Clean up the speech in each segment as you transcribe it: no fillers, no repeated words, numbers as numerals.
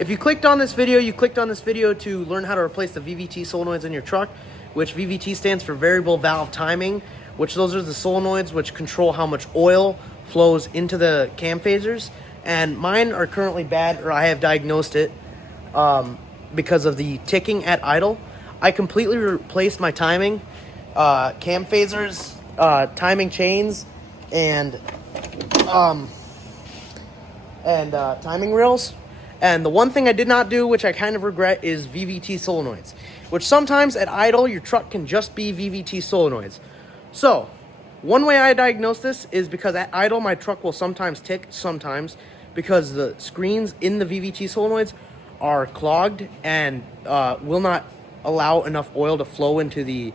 If you clicked on this video, you clicked on this video to learn how to replace the VVT solenoids in your truck, which VVT stands for variable valve timing, which those are the solenoids which control how much oil flows into the cam phasers. And mine are currently bad, or I have diagnosed it because of the ticking at idle. I completely replaced my timing, cam phasers, timing chains, and timing rails. And the one thing I did not do, which I kind of regret, is VVT solenoids, which sometimes at idle, your truck can just be VVT solenoids. So, one way I diagnose this is because at idle, my truck will sometimes tick, sometimes, because the screens in the VVT solenoids are clogged and will not allow enough oil to flow into the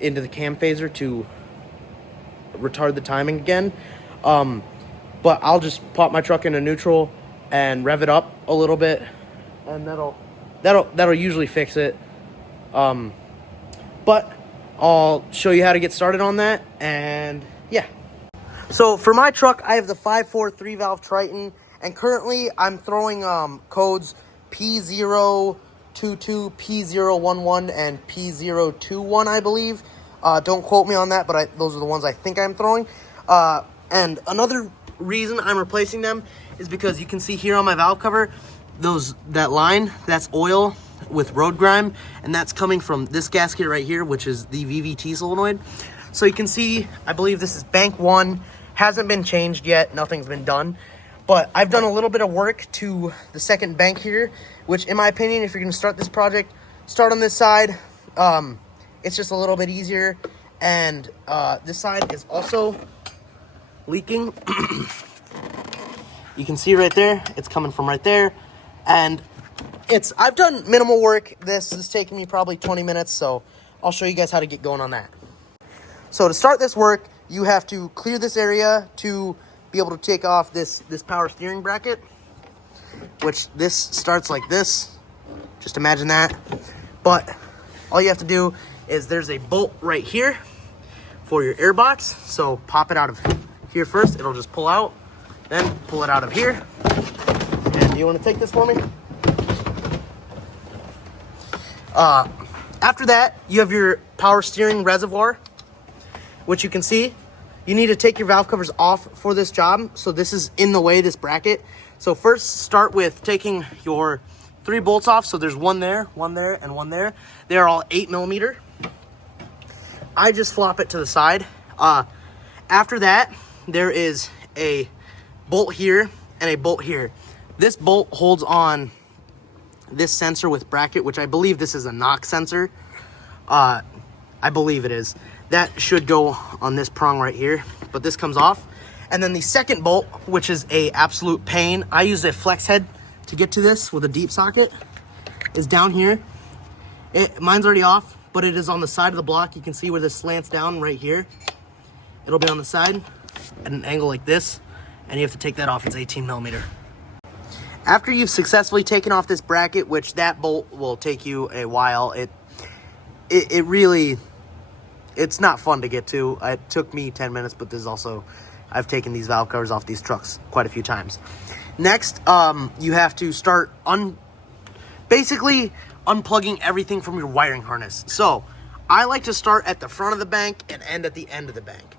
cam phaser to retard the timing again. But I'll just pop my truck into neutral and rev it up a little bit, and that'll usually fix it. But I'll show you how to get started on that, and yeah. So for my truck, I have the 5.4 3-valve Triton, and currently I'm throwing codes P022, P011, and P021, I believe. Don't quote me on that, but those are the ones I think I'm throwing. And another reason I'm replacing them is because you can see here on my valve cover, that line, that's oil with road grime, and that's coming from this gasket right here, which is the VVT solenoid. So you can see, I believe this is bank 1, hasn't been changed yet, nothing's been done, but I've done a little bit of work to the second bank here, which in my opinion, if you're going to start this project, start on this side. It's just a little bit easier, and this side is also leaking. You can see right there, it's coming from right there, and I've done minimal work. This is taking me probably 20 minutes, so I'll show you guys how to get going on that. So to start this work, you have to clear this area to be able to take off this power steering bracket, which this starts like this. Just imagine that. But all you have to do is there's a bolt right here for your air box. So pop it out of here first. It'll just pull out. Then pull it out of here. And do you want to take this for me? After that, you have your power steering reservoir, which you can see. You need to take your valve covers off for this job. So this is in the way, this bracket. So first start with taking your 3 bolts off. So there's one there, and one there. They are all 8mm. I just flop it to the side. After that, there is a bolt here and a bolt here. This bolt holds on this sensor with bracket, which I believe this is a knock sensor. I believe it is. That should go on this prong right here, but this comes off. And then the second bolt, which is a absolute pain, I use a flex head to get to this with a deep socket, is down here. Mine's already off, but it is on the side of the block. You can see where this slants down right here. It'll be on the side at an angle like this, and you have to take that off. It's 18mm. After you've successfully taken off this bracket, which that bolt will take you a while, it really, it's not fun to get to. It took me 10 minutes, but this is also, I've taken these valve covers off these trucks quite a few times. Next, you have to start basically unplugging everything from your wiring harness. So I like to start at the front of the bank and end at the end of the bank.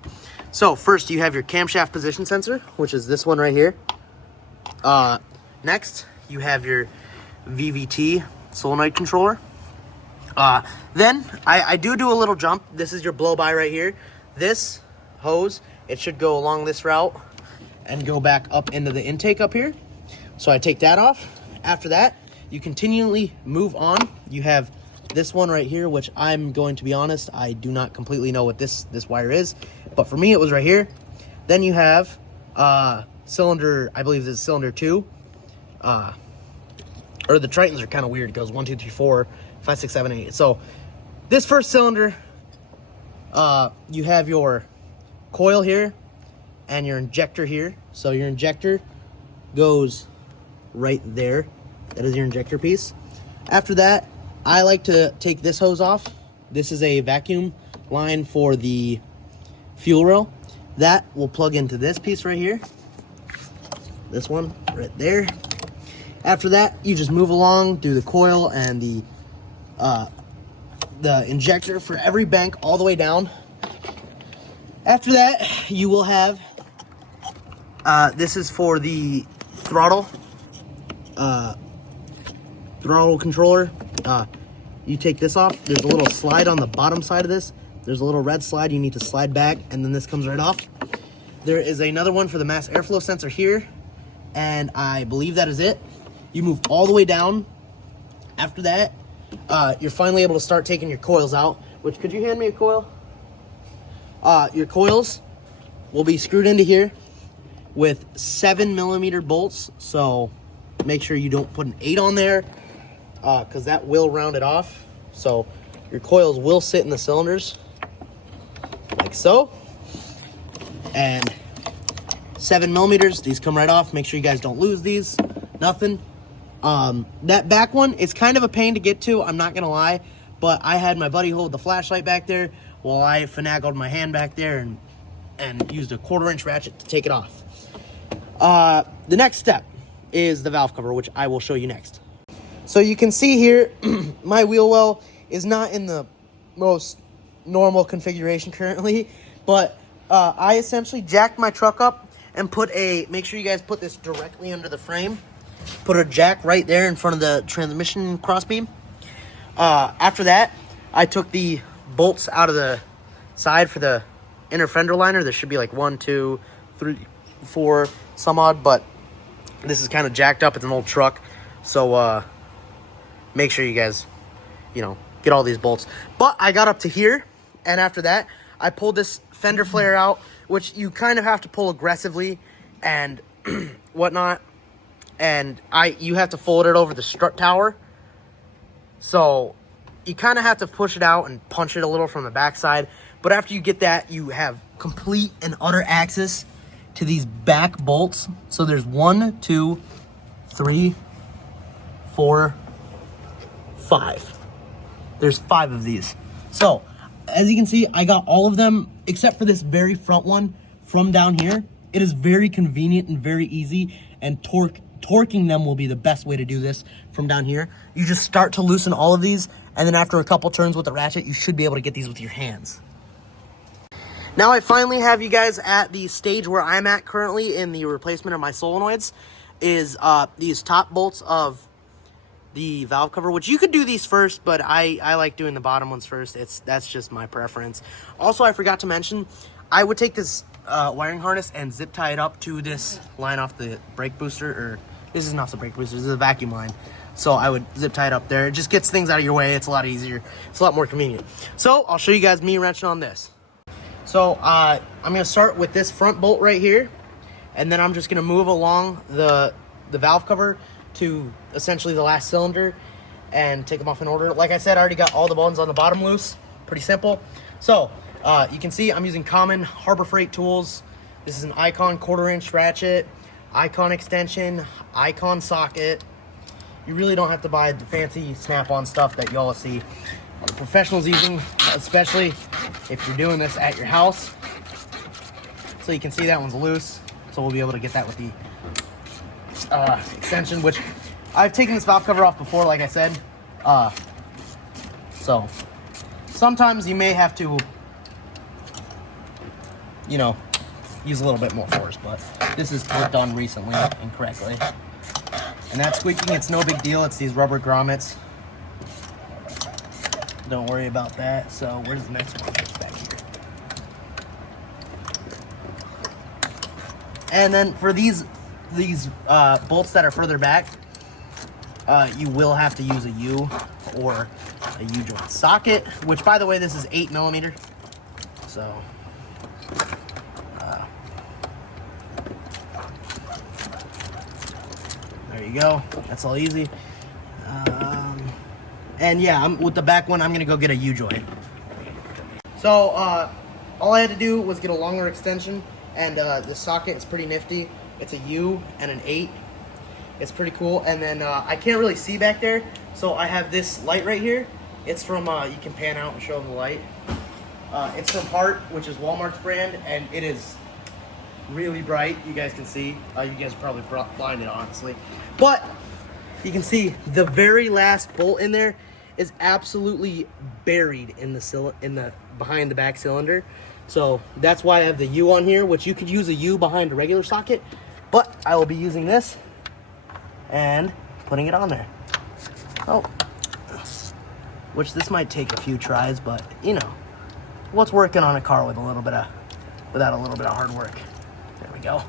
So first you have your camshaft position sensor, which is this one right here. Next, you have your VVT solenoid controller. Then I do a little jump. This is your blow-by right here. This hose, it should go along this route and go back up into the intake up here. So I take that off. After that, you continually move on. You have this one right here, which I'm going to be honest, I do not completely know what this wire is, but for me it was right here. Then you have cylinder, I believe this is cylinder 2. Or the Tritons are kind of weird. It goes 1, 2, 3, 4, 5, 6, 7, 8. So this first cylinder, you have your coil here and your injector here. So your injector goes right there. That is your injector piece. After that, I like to take this hose off. This is a vacuum line for the fuel rail. That will plug into this piece right here. This one right there. After that, you just move along through the coil and the injector for every bank all the way down. After that, you will have, this is for the throttle controller. You take this off. There's a little slide on the bottom side of this. There's a little red slide you need to slide back, and then this comes right off. There is another one for the mass airflow sensor here, and I believe that is it. You move all the way down. After that, you're finally able to start taking your coils out, which, could you hand me a coil? Your coils will be screwed into here with 7mm bolts, so make sure you don't put an 8 on there, because that will round it off. So your coils will sit in the cylinders like so, and 7mm, these come right off. Make sure you guys don't lose these. Nothing. That back one, it's kind of a pain to get to, I'm not gonna lie, but I had my buddy hold the flashlight back there while I finagled my hand back there and used a 1/4-inch ratchet to take it off. The next step is the valve cover, which I will show you next. So you can see here, my wheel well is not in the most normal configuration currently, but I essentially jacked my truck up and make sure you guys put this directly under the frame. Put a jack right there in front of the transmission crossbeam. After that, I took the bolts out of the side for the inner fender liner. There should be like 1, 2, 3, 4, some odd, but this is kind of jacked up. It's an old truck, so make sure you guys, get all these bolts. But I got up to here, and after that, I pulled this fender flare out, which you kind of have to pull aggressively and whatnot. And you have to fold it over the strut tower. So you kind of have to push it out and punch it a little from the backside. But after you get that, you have complete and utter access to these back bolts. So there's 1, 2, 3, 4, 5. There's 5 of these. So as you can see, I got all of them except for this very front one from down here. It is very convenient and very easy, and torquing them will be the best way to do this from down here. You just start to loosen all of these, and then after a couple turns with the ratchet, you should be able to get these with your hands. Now I finally have you guys at the stage where I'm at currently in the replacement of my solenoids, is these top bolts of the valve cover, which you could do these first, but I like doing the bottom ones first. That's just my preference. Also, I forgot to mention, I would take this wiring harness and zip tie it up to this line off the brake booster, or this is not the brake booster, this is a vacuum line. So I would zip tie it up there. It just gets things out of your way. It's a lot easier. It's a lot more convenient. So I'll show you guys me wrenching on this. So I'm gonna start with this front bolt right here, and then I'm just gonna move along the valve cover to essentially the last cylinder and take them off in order. Like I said, I already got all the buttons on the bottom loose. Pretty simple. So you can see I'm using common Harbor Freight tools. This is an Icon 1/4-inch ratchet, Icon extension, Icon socket. You really don't have to buy the fancy snap-on stuff that y'all see the professionals using, especially if you're doing this at your house. So you can see that one's loose, so we'll be able to get that with the extension, which I've taken this valve cover off before, like I said. So sometimes you may have to, use a little bit more force, but this is done recently and correctly. And that squeaking, it's no big deal. It's these rubber grommets. Don't worry about that. So where's the next one? It's back here. And then for these bolts that are further back, you will have to use a U or a U-joint socket, which, by the way, this is 8mm. So there you go. That's all easy. And yeah, with the back one, I'm gonna go get a U-joint. So all I had to do was get a longer extension, and the socket is pretty nifty. It's a U and an 8. It's pretty cool. And then I can't really see back there, so I have this light right here. It's from, you can pan out and show them the light. It's from Hart, which is Walmart's brand, and it is really bright. You guys can see. You guys are probably blinded, honestly. But you can see the very last bolt in there is absolutely buried in the behind the back cylinder. So that's why I have the U on here, which you could use a U behind a regular socket, but I will be using this and putting it on there. Oh, which this might take a few tries, but you know, what's working on a car with without a little bit of hard work. There we go.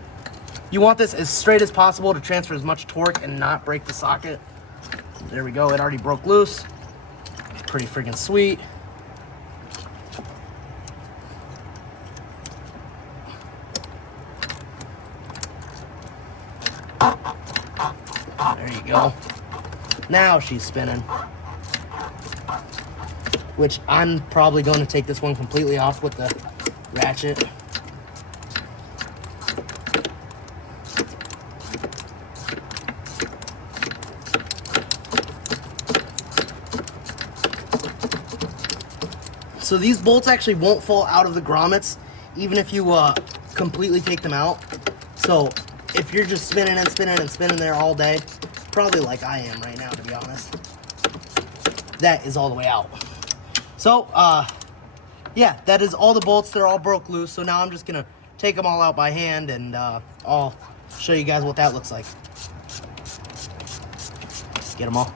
You want this as straight as possible to transfer as much torque and not break the socket. There we go, it already broke loose. Pretty freaking sweet. There you go. Now she's spinning. Which I'm probably going to take this one completely off with the ratchet. So these bolts actually won't fall out of the grommets, even if you completely take them out. So if you're just spinning and spinning and spinning there all day, probably like I am right now, to be honest, that is all the way out. So, yeah, that is all the bolts. They're all broke loose. So now I'm just going to take them all out by hand, and I'll show you guys what that looks like. Get them all.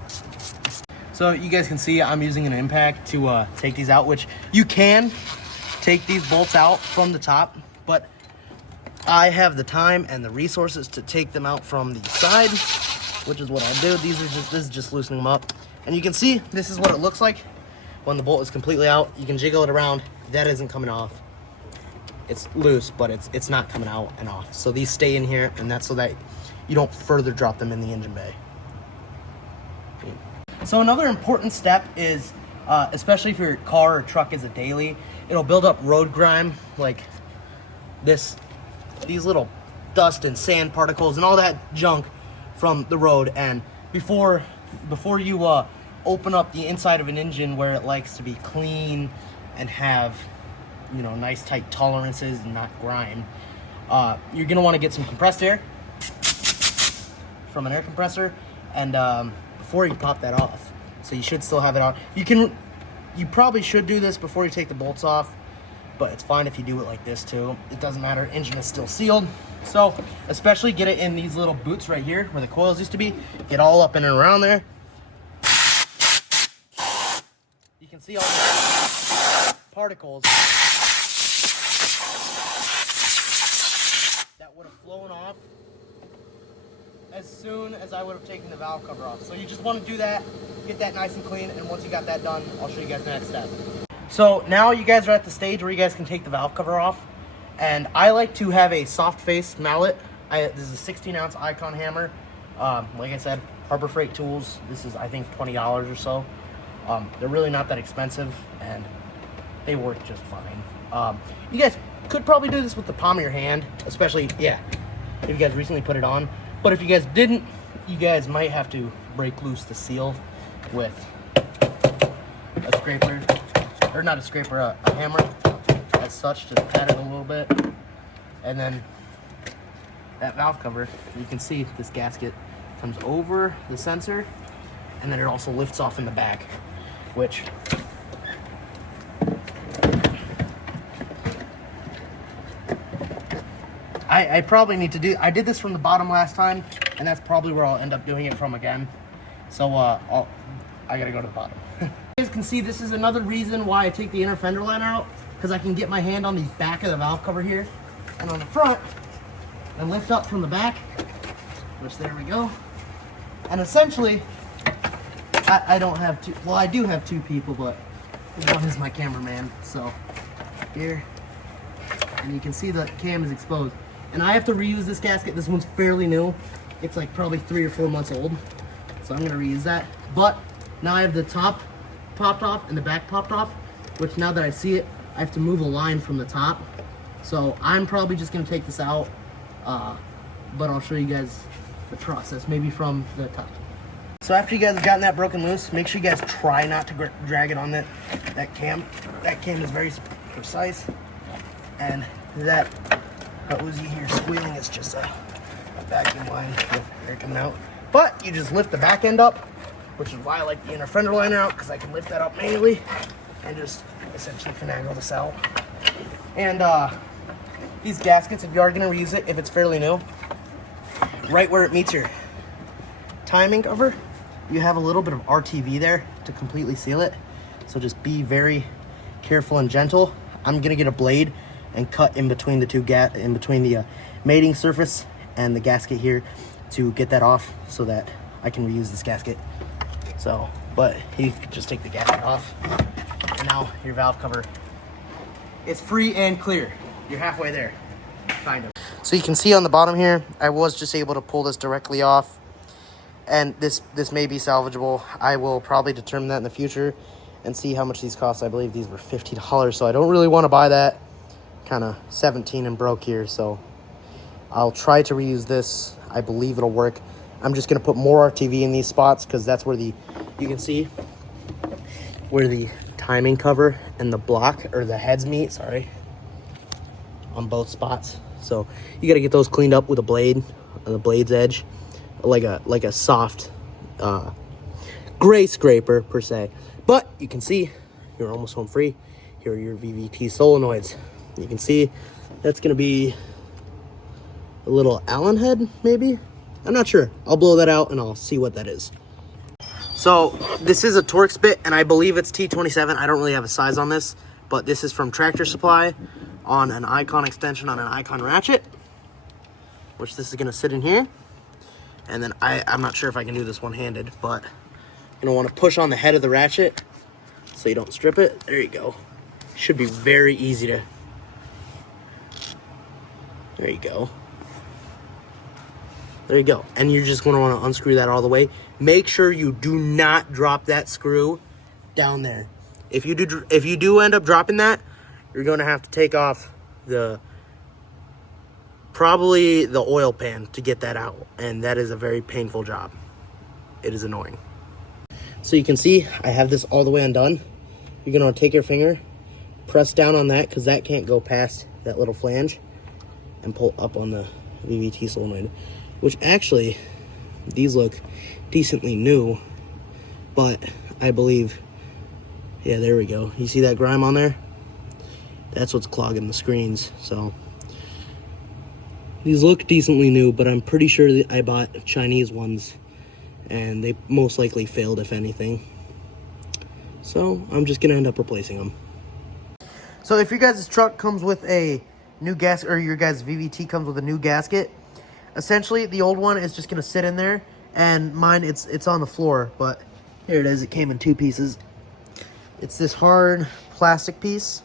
So you guys can see I'm using an impact to take these out, which you can take these bolts out from the top, but I have the time and the resources to take them out from the side, which is what I'll do. This is just loosening them up. And you can see this is what it looks like when the bolt is completely out. You can jiggle it around. That isn't coming off. It's loose, but it's not coming out and off. So these stay in here, and that's so that you don't further drop them in the engine bay. So another important step is, especially if your car or truck is a daily, it'll build up road grime like this, these little dust and sand particles and all that junk from the road. And before you open up the inside of an engine where it likes to be clean and have, you know, nice tight tolerances and not grime, you're gonna want to get some compressed air from an air compressor, and before you pop that off. So you should still have it on. You probably should do this before you take the bolts off, but it's fine if you do it like this too. It doesn't matter, engine is still sealed. So especially get it in these little boots right here where the coils used to be. Get all up in and around there. You can see all the particles that would have flown off as soon as I would have taken the valve cover off. So you just want to do that, get that nice and clean, and once you got that done, I'll show you guys the next step. So now you guys are at the stage where you guys can take the valve cover off, and I like to have a soft face mallet. This is a 16-ounce Icon hammer. Like I said, Harbor Freight Tools. This is, I think, $20 or so. They're really not that expensive, and they work just fine. You guys could probably do this with the palm of your hand, especially, yeah, if you guys recently put it on. But if you guys didn't, you guys might have to break loose the seal with a scraper, or not a scraper, a hammer as such, just pat it a little bit. And then that valve cover, you can see this gasket comes over the sensor, and then it also lifts off in the back, which I probably need to do. I did this from the bottom last time, and that's probably where I'll end up doing it from again. So I gotta go to the bottom. You guys can see this is another reason why I take the inner fender liner out, because I can get my hand on the back of the valve cover here and on the front and lift up from the back, which there we go. And essentially, I don't have two, well, I do have two people, but one is my cameraman. So here, and you can see the cam is exposed. And I have to reuse this gasket. This one's fairly new. It's like probably 3 or 4 months old. So I'm gonna reuse that. But now I have the top popped off and the back popped off, which now that I see it, I have to move a line from the top. So I'm probably just gonna take this out, but I'll show you guys the process, maybe from the top. So after you guys have gotten that broken loose, make sure you guys try not to drag it on that cam. That cam is very precise. And that hose you hear squealing is just a vacuum line with air coming out. But you just lift the back end up, which is why I like the inner fender liner out, because I can lift that up manually and just essentially finagle this out. And these gaskets, if you are going to reuse it, if it's fairly new, right where it meets your timing cover, you have a little bit of RTV there to completely seal it. So just be very careful and gentle. I'm gonna get a blade and cut in between the two mating surface and the gasket here to get that off so that I can reuse this gasket. So, but you can just take the gasket off, and now your valve cover is free and clear. You're halfway there, kind of. So you can see on the bottom here, I was just able to pull this directly off, and this may be salvageable. I will probably determine that in the future and see how much these cost. I believe these were $50, so I don't really want to buy that. Kind of 17 and broke here, so I'll try to reuse this. I believe it'll work. I'm just going to put more RTV in these spots because that's where you can see where the timing cover and the block, or the heads meet, sorry, on both spots. So you got to get those cleaned up with a blade, on the blade's edge, like a soft gray scraper per se. But you can see you're almost home free. Here are your VVT solenoids. You can see that's going to be a little Allen head, maybe? I'm not sure. I'll blow that out and I'll see what that is. So this is a Torx bit, and I believe it's T27. I don't really have a size on this, but this is from Tractor Supply on an Icon extension on an Icon ratchet, which this is going to sit in here. And then I'm not sure if I can do this one-handed, but you're going to want to push on the head of the ratchet so you don't strip it. There you go. Should be very easy to... There you go. There you go. And you're just going to want to unscrew that all the way. Make sure you do not drop that screw down there. If you do end up dropping that, you're going to have to take off probably the oil pan to get that out. And that is a very painful job. It is annoying. So you can see I have this all the way undone. You're going to take your finger, press down on that because that can't go past that little flange, and pull up on the VVT solenoid, which actually, these look decently new, but I believe, yeah, there we go. You see that grime on there? That's what's clogging the screens. So these look decently new, but I'm pretty sure that I bought Chinese ones and they most likely failed, if anything. So I'm just gonna end up replacing them. So if your guys' truck comes with a new gasket, or your guys' VVT comes with a new gasket, essentially the old one is just gonna sit in there, and mine, it's on the floor, but here it is. It came in two pieces. It's this hard plastic piece.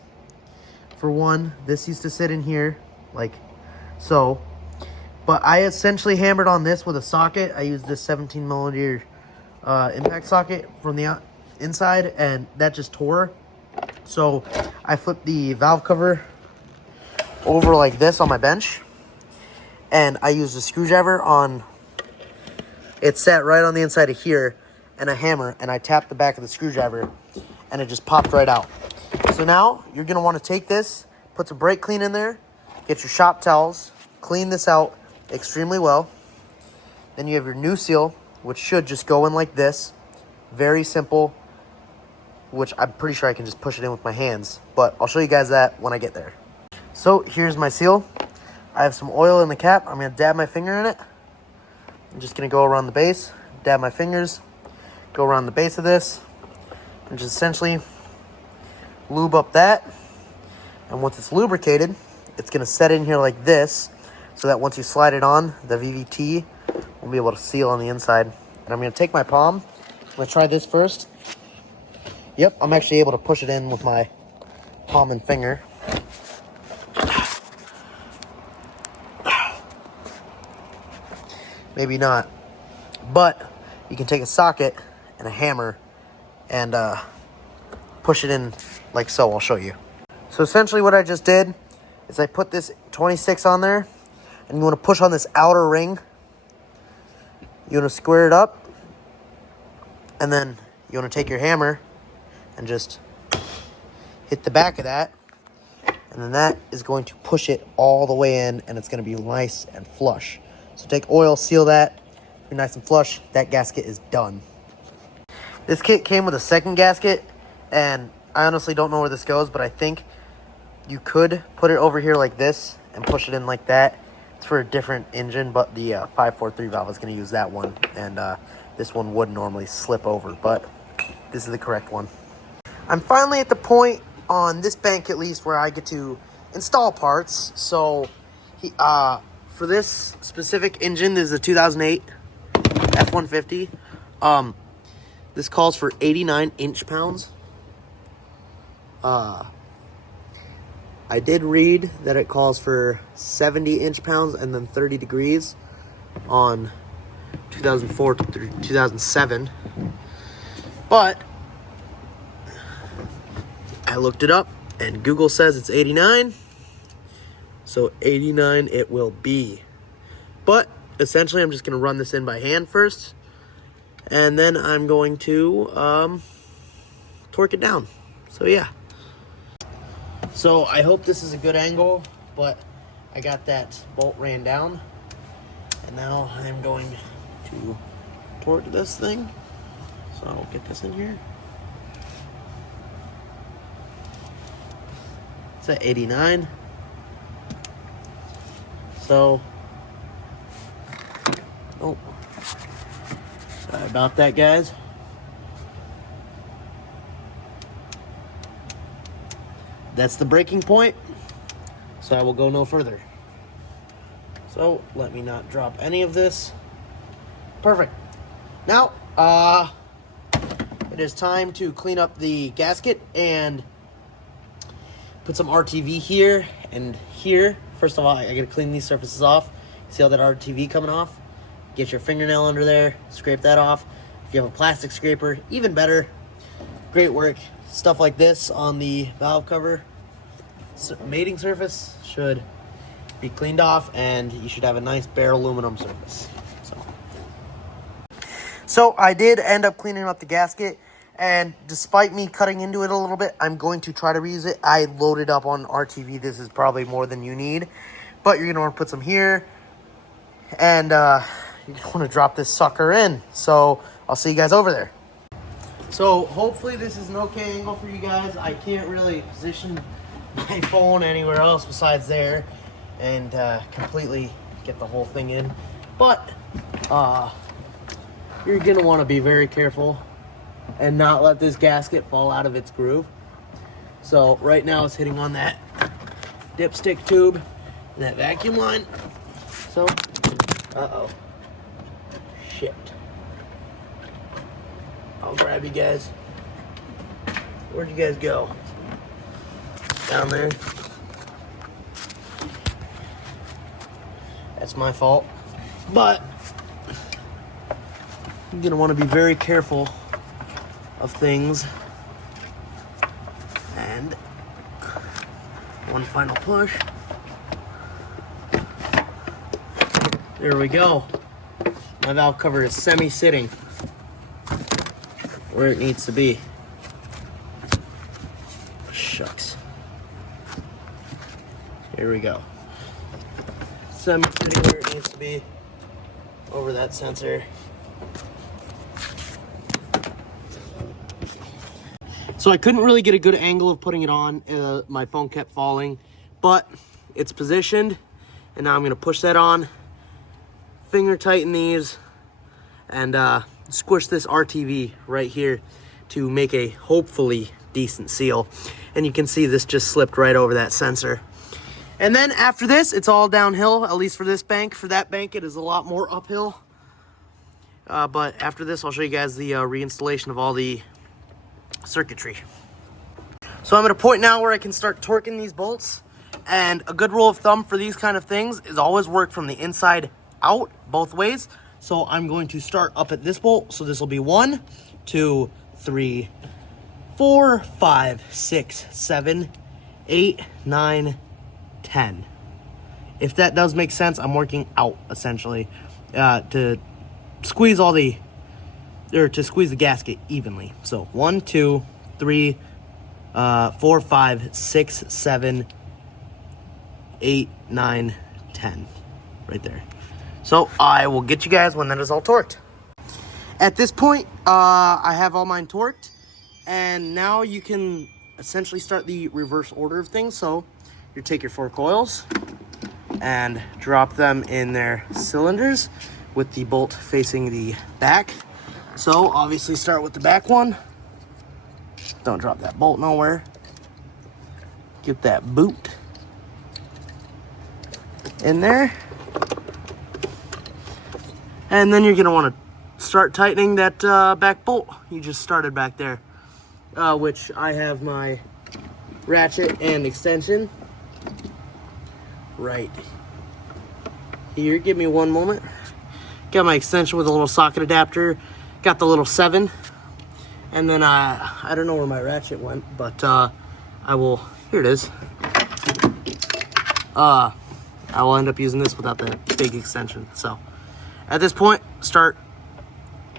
For one, this used to sit in here like so. But I essentially hammered on this with a socket. I used this 17 millimeter impact socket from the inside, and that just tore. So I flipped the valve cover over like this on my bench, and I used a screwdriver on, it sat right on the inside of here, and a hammer, and I tapped the back of the screwdriver, and it just popped right out. So now you're going to want to take this, put some brake clean in there, get your shop towels, clean this out extremely well. Then you have your new seal, which should just go in like this. Very simple, which I'm pretty sure I can just push it in with my hands, but I'll show you guys that when I get there. So here's my seal. I have some oil in the cap. I'm going to dab my finger in it. I'm just going to go around the base, dab my fingers, go around the base of this, and just essentially lube up that. And once it's lubricated, it's going to set in here like this, so that once you slide it on, the VVT will be able to seal on the inside. And I'm going to take my palm. I'm going to try this first. Yep, I'm actually able to push it in with my palm and finger. Maybe not. But you can take a socket and a hammer and push it in like so. I'll show you. So essentially what I just did is I put this 26 on there, and you want to push on this outer ring. You want to square it up, and then you want to take your hammer and just hit the back of that, and then that is going to push it all the way in, and it's going to be nice and flush. So take oil, seal that, be nice and flush. That gasket is done. This kit came with a second gasket, and I honestly don't know where this goes, but I think you could put it over here like this and push it in like that. It's for a different engine, but the 543 valve is going to use that one, and this one would normally slip over, but this is the correct one. I'm finally at the point on this bank, at least, where I get to install parts. So for this specific engine, this is a 2008 F150. This calls for 89 inch-pounds. I did read that it calls for 70 inch-pounds and then 30 degrees on 2004 to 2007. But I looked it up, and Google says it's 89. So 89 it will be. But essentially, I'm just going to run this in by hand first, and then I'm going to torque it down. So yeah. So I hope this is a good angle, but I got that bolt ran down, and now I'm going to torque this thing. So I'll get this in here. It's at 89. So, oh, sorry about that, guys. That's the breaking point, so I will go no further. So let me not drop any of this. Perfect. Now, it is time to clean up the gasket and put some RTV here and here. First of all, I gotta clean these surfaces off. See all that RTV coming off? Get your fingernail under there, scrape that off. If you have a plastic scraper, even better. Great work. Stuff like this on the valve cover mating surface should be cleaned off, and you should have a nice bare aluminum surface. So I did end up cleaning up the gasket, and despite me cutting into it a little bit, I'm going to try to reuse it. I loaded up on RTV. This is probably more than you need, but you're going to want to put some here, and you want to drop this sucker in. So I'll see you guys over there. So hopefully this is an okay angle for you guys. I can't really position my phone anywhere else besides there and completely get the whole thing in. But you're going to want to be very careful and not let this gasket fall out of its groove. So right now it's hitting on that dipstick tube and that vacuum line. So, uh-oh. Shit. I'll grab you guys. Where'd you guys go? Down there. That's my fault. But you're gonna want to be very careful of things. And one final push. There we go. My valve cover is semi-sitting where it needs to be. Shucks. Here we go. Semi-sitting where it needs to be, over that sensor. So I couldn't really get a good angle of putting it on. My phone kept falling, but it's positioned, and now I'm gonna push that on, finger tighten these, and squish this RTV right here to make a hopefully decent seal. And you can see this just slipped right over that sensor. And then after this, it's all downhill, at least for this bank. For that bank, it is a lot more uphill. But after this, I'll show you guys the reinstallation of all the circuitry. So I'm at a point now where I can start torquing these bolts. And a good rule of thumb for these kind of things is always work from the inside out, both ways. So I'm going to start up at this bolt. So this will be 1, 2, 3, 4, 5, 6, 7, 8, 9, 10. If that does make sense, I'm working out essentially to squeeze to squeeze the gasket evenly. So 1, 2, 3, 4, 5, 6, 7, 8, 9, 10. Right there. So I will get you guys when that is all torqued. At this point, I have all mine torqued, and now you can essentially start the reverse order of things. So you take your 4 coils and drop them in their cylinders with the bolt facing the back. So obviously start with the back one. Don't drop that bolt nowhere. Get that boot in there. And then you're gonna wanna start tightening that back bolt you just started back there, which I have my ratchet and extension right here. Give me one moment. Got my extension with a little socket adapter. Got the little 7. And then I don't know where my ratchet went, but I will, here it is. I will end up using this without the big extension. So at this point, start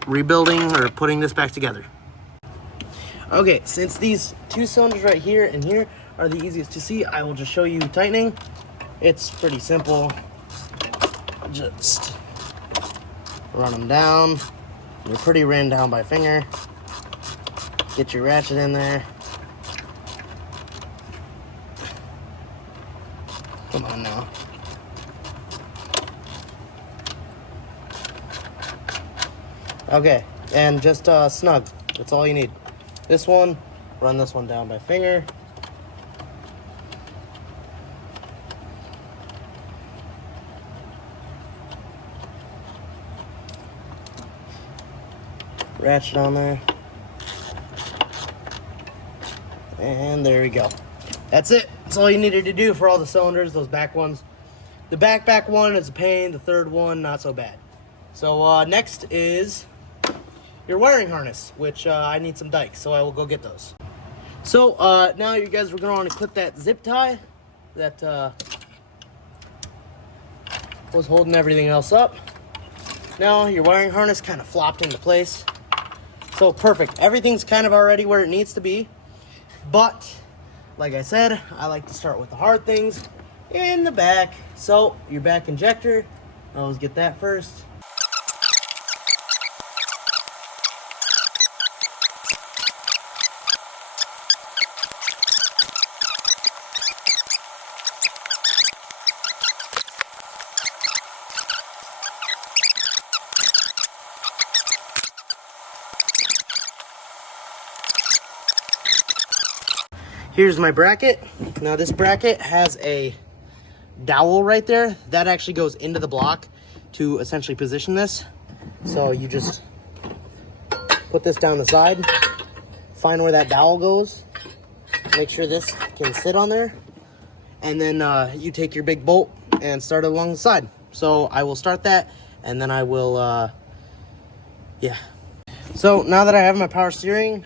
rebuilding or putting this back together. Okay, since these 2 cylinders right here and here are the easiest to see, I will just show you tightening. It's pretty simple. Just run them down. They're pretty ran down by finger. Get your ratchet in there. Come on now. Okay, and just snug. That's all you need. This one, run this one down by finger. Ratchet on there. And there we go. That's it. That's all you needed to do for all the cylinders, those back ones. The back one is a pain. The third one, not so bad. So next is your wiring harness, which I need some dikes, so I will go get those. So now you guys are going to want to clip that zip tie that was holding everything else up. Now your wiring harness kind of flopped into place. So perfect. Everything's kind of already where it needs to be. But like I said, I like to start with the hard things in the back. So your back injector, I always get that first. Here's my bracket. Now this bracket has a dowel right there. That actually goes into the block to essentially position this. So you just put this down the side, find where that dowel goes, make sure this can sit on there, and then you take your big bolt and start it along the side. So I will start that, and then I will, yeah. So now that I have my power steering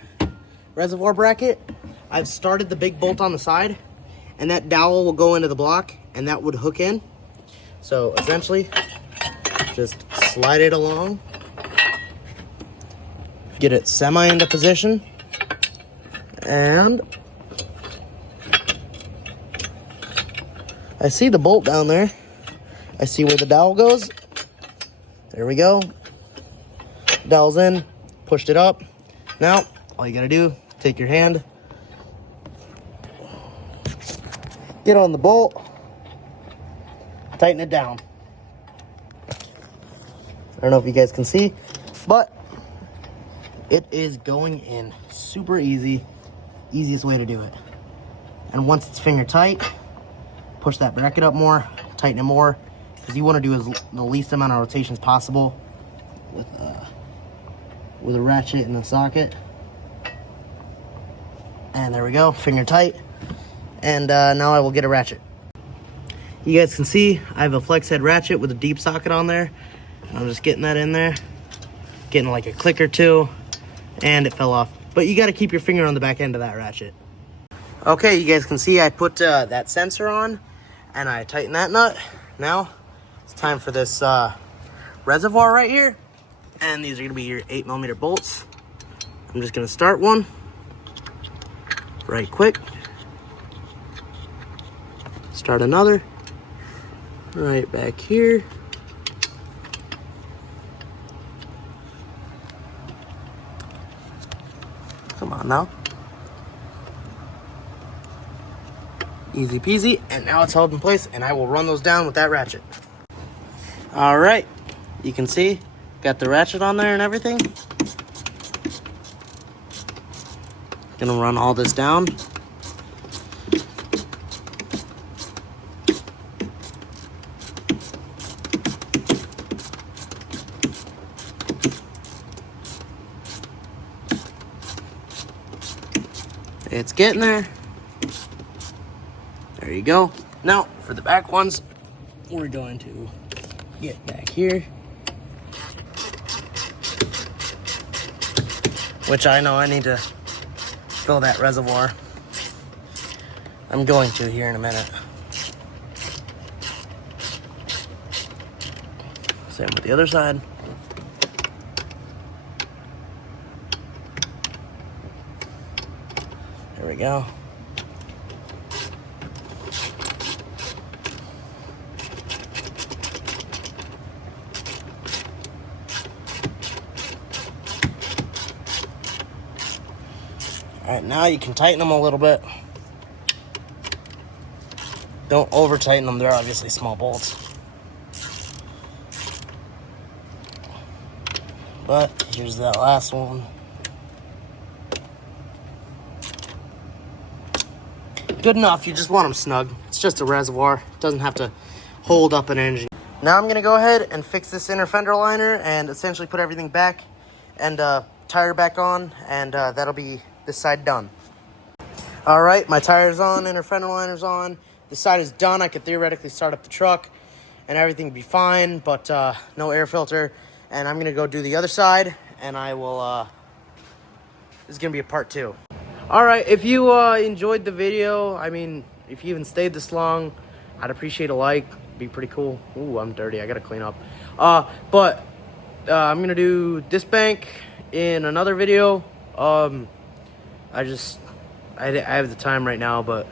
reservoir bracket, I've started the big bolt on the side, and that dowel will go into the block, and that would hook in. So essentially, just slide it along, get it semi into position, and I see the bolt down there. I see where the dowel goes. There we go. Dowel's in, pushed it up. Now, all you gotta do, take your hand, get on the bolt, tighten it down. I don't know if you guys can see, but it is going in super easy. Easiest way to do it. And once it's finger tight, push that bracket up more, tighten it more, because you want to do the least amount of rotations possible with a ratchet and a socket. And there we go, finger tight. And now I will get a ratchet. You guys can see I have a flex head ratchet with a deep socket on there. I'm just getting that in there, getting like a click or two, and it fell off. But you got to keep your finger on the back end of that ratchet. Okay, you guys can see I put that sensor on, and I tighten that nut. Now it's time for this reservoir right here, and these are going to be your 8mm bolts. I'm just going to start one right quick. Start another right back here. Come on now. Easy peasy, and now it's held in place, and I will run those down with that ratchet. All right, you can see, got the ratchet on there and everything. Gonna run all this down. It's getting there. There you go. Now, for the back ones, we're going to get back here. Which I know I need to fill that reservoir. I'm going to here in a minute. Same with the other side. There we go. All right, now you can tighten them a little bit. Don't over tighten them, they're obviously small bolts. But here's that last one. Good enough, you just want them snug. It's just a reservoir, it doesn't have to hold up an engine. Now I'm gonna go ahead and fix this inner fender liner and essentially put everything back and tire back on, and that'll be this side done. All right, my tire's on, inner fender liner's on. This side is done. I could theoretically start up the truck and everything would be fine, but no air filter. And I'm gonna go do the other side, and I will, this is gonna be a part 2. All right, if you enjoyed the video, I mean, if you even stayed this long, I'd appreciate a like. It'd be pretty cool. Ooh, I'm dirty, I gotta clean up. But I'm gonna do this bank in another video. I have the time right now, but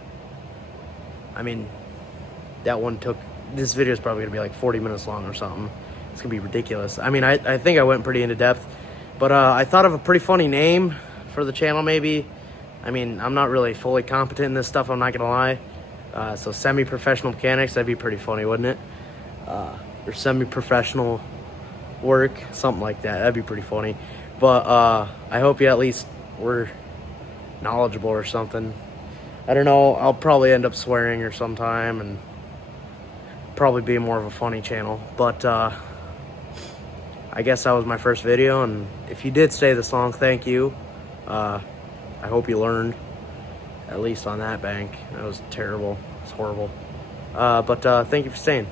I mean, this video is probably gonna be like 40 minutes long or something. It's gonna be ridiculous. I mean, I think I went pretty into depth, but I thought of a pretty funny name for the channel maybe. I mean, I'm not really fully competent in this stuff, I'm not gonna lie. So semi-professional mechanics, that'd be pretty funny, wouldn't it? Or semi-professional work, something like that. That'd be pretty funny. But I hope you at least were knowledgeable or something. I don't know, I'll probably end up swearing or sometime and probably be more of a funny channel. But I guess that was my first video, and if you did stay this long, thank you. I hope you learned, at least on that bank. That was terrible. It's horrible. But thank you for staying.